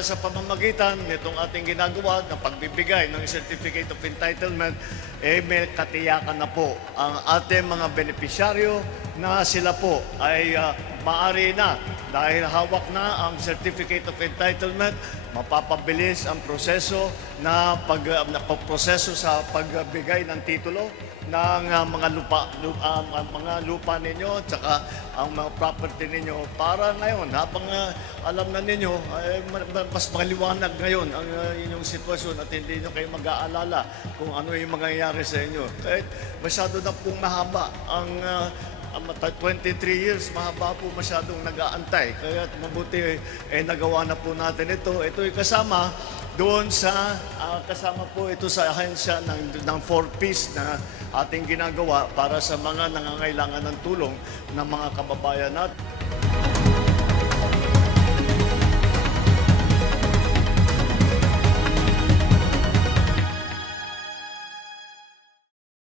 sa pamamagitan nitong ating ginagawa ng pagbibigay ng Certificate of Entitlement, may katiyakan na po ang ating mga benepisyaryo na sila po ay maaari na dahil hawak na ang Certificate of Entitlement, mapapabilis ang proseso na pagproseso sa pagbigay ng titulo ng mga lupa ninyo at saka ang mga property ninyo para ngayon habang alam na ninyo mas maliwanag ngayon ang inyong sitwasyon at hindi nyo kayo mag-aalala kung ano yung mangyayari sa inyo. Kahit masyado na pong mahaba ang 23 years, mahaba po masyadong nag-aantay. Kaya mabuti nagawa na po natin ito. Ito ay kasama doon sa, kasama po ito sa ahensya ng 4Ps na ating ginagawa para sa mga nangangailangan ng tulong ng mga kababayan natin.